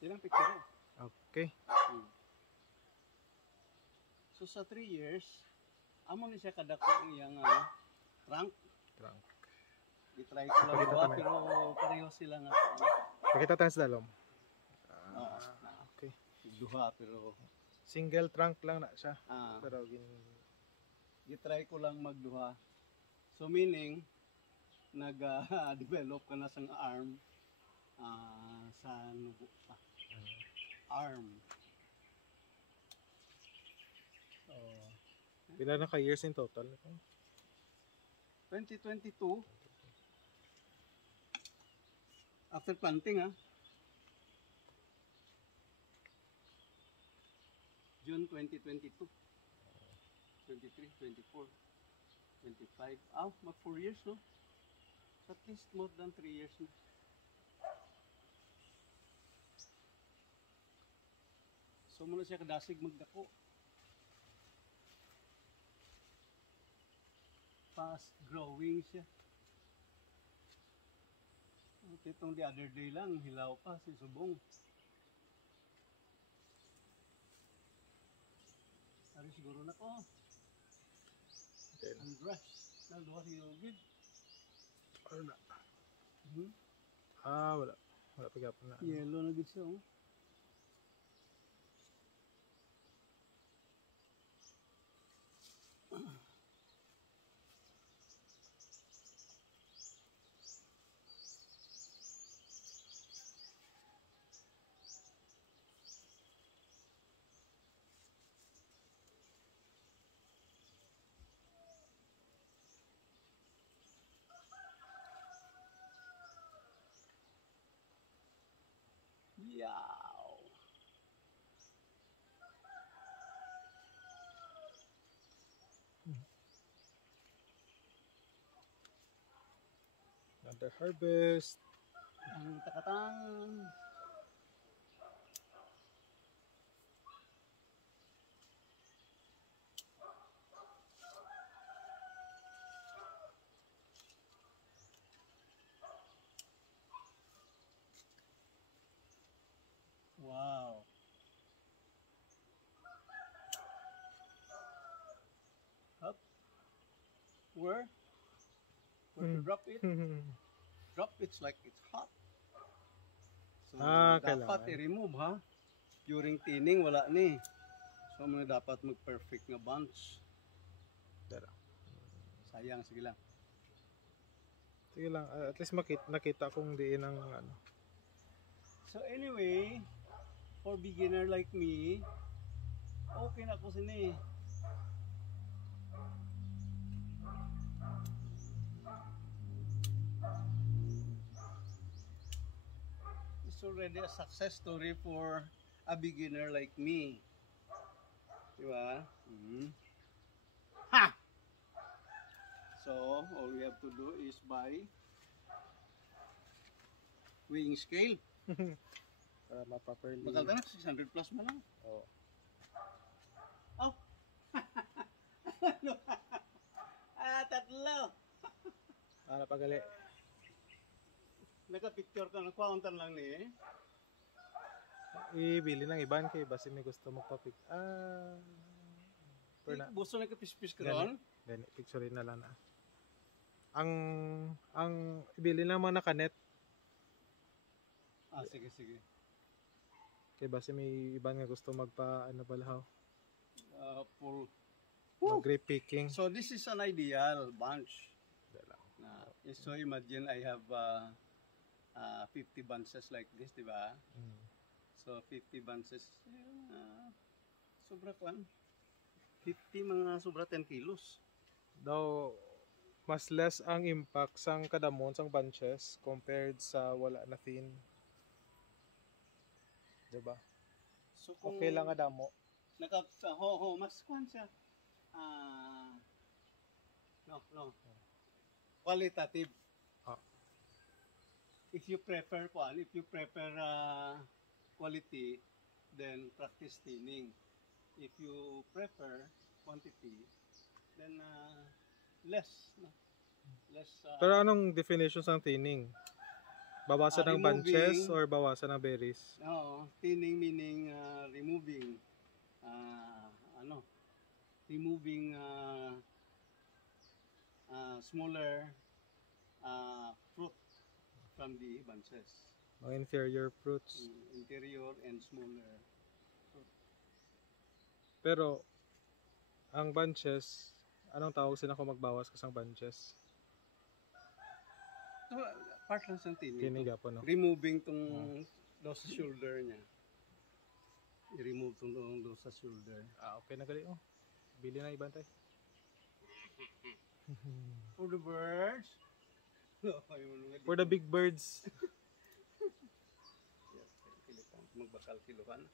Ilang picture. Okay. So sa 3 years, amo ni siya kadako iyang trunk. Trunk. I-try ko lang Pakita duha, kami. pero pareho sila nga. Pakita tayo sa dalom. Okay. Duha, pero Single trunk lang na siya. ah, Pero i-try ko lang magduha. So meaning, nag-develop ka na sa arm sa nubo pa. Arm. So, pila na ka years in total? 2022, after planting June 2022, 23, 24, 25, mag 4 years, no? So at least more than 3 years na. So muna siya kadasig magdako. Fast growing siya. Okay, itong the other day lang, hilaw pa si Subong. Ari siguro na ko. Andras, nalduwa si Yogid. Ano na? Wala. Wala pagkapon na. Yellow na gid siya, oh. Yaw. Another harvest. Ang takatang. Wow. Up. Where to drop it? Drop it's like it's hot. So dapat kailangan. i-remove during thinning wala ni. So mo dapat mag-perfect nga bunch. Dara. Sayang, sige lang. Sige lang, at least nakita kong diin ang ano. So anyway, for beginner like me, okay na ako sini. It's already a success story for a beginner like me. Diba? Ha! So, all we have to do is buy weighing scale. Para ma-properly. Bakal tanak 600 plus mo lang. Oh. Oh! Tatlo! Napagali. Naka-picture ka ng kwauntan lang ni. Ibili ng iban kay basi may gusto magpa-pic. Gusto na ka-pispis ka ron? Gani, picturein na lang na. Ang ibili na mga nakanet. Sige. Kay basi may iban nga gusto magpa ano balahaw. Full. Mag-grape picking. So this is an ideal bunch. Dala. So imagine I have 50 bunches like this, di ba? So 50 bunches, sobra kwan. 50 mga sobra 10 kilos. Daw mas less ang impact sang kadamon sang bunches compared sa wala na thin. Diba? So kung Okay lang nga damo. mas kwan siya. No. Qualitative. If you prefer quality, then practice thinning. If you prefer quantity, then less. Less. Pero anong definition sang thinning? Bawasan ng removing- bunches or bawasan ng berries? Oo, thinning meaning removing removing smaller fruit from the bunches. Mga inferior fruits. Interior and smaller. Pero, ang bunches, anong tawag sila kung magbawas ka sa bunches? So, part lang sa tinig. Tiniga po, no? Removing tong do sa shoulder niya. I-remove tong do sa shoulder. Okay na gali, oh. Bili na ibang tayo. For the birds. For the big birds. Magbakal kilohan.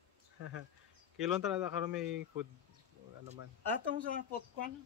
Kilon talaga karon may food. Ano man. Atong sa pot kwan,